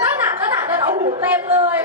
หน้าหนักก็หนักแต่เอาหูเต็มเลย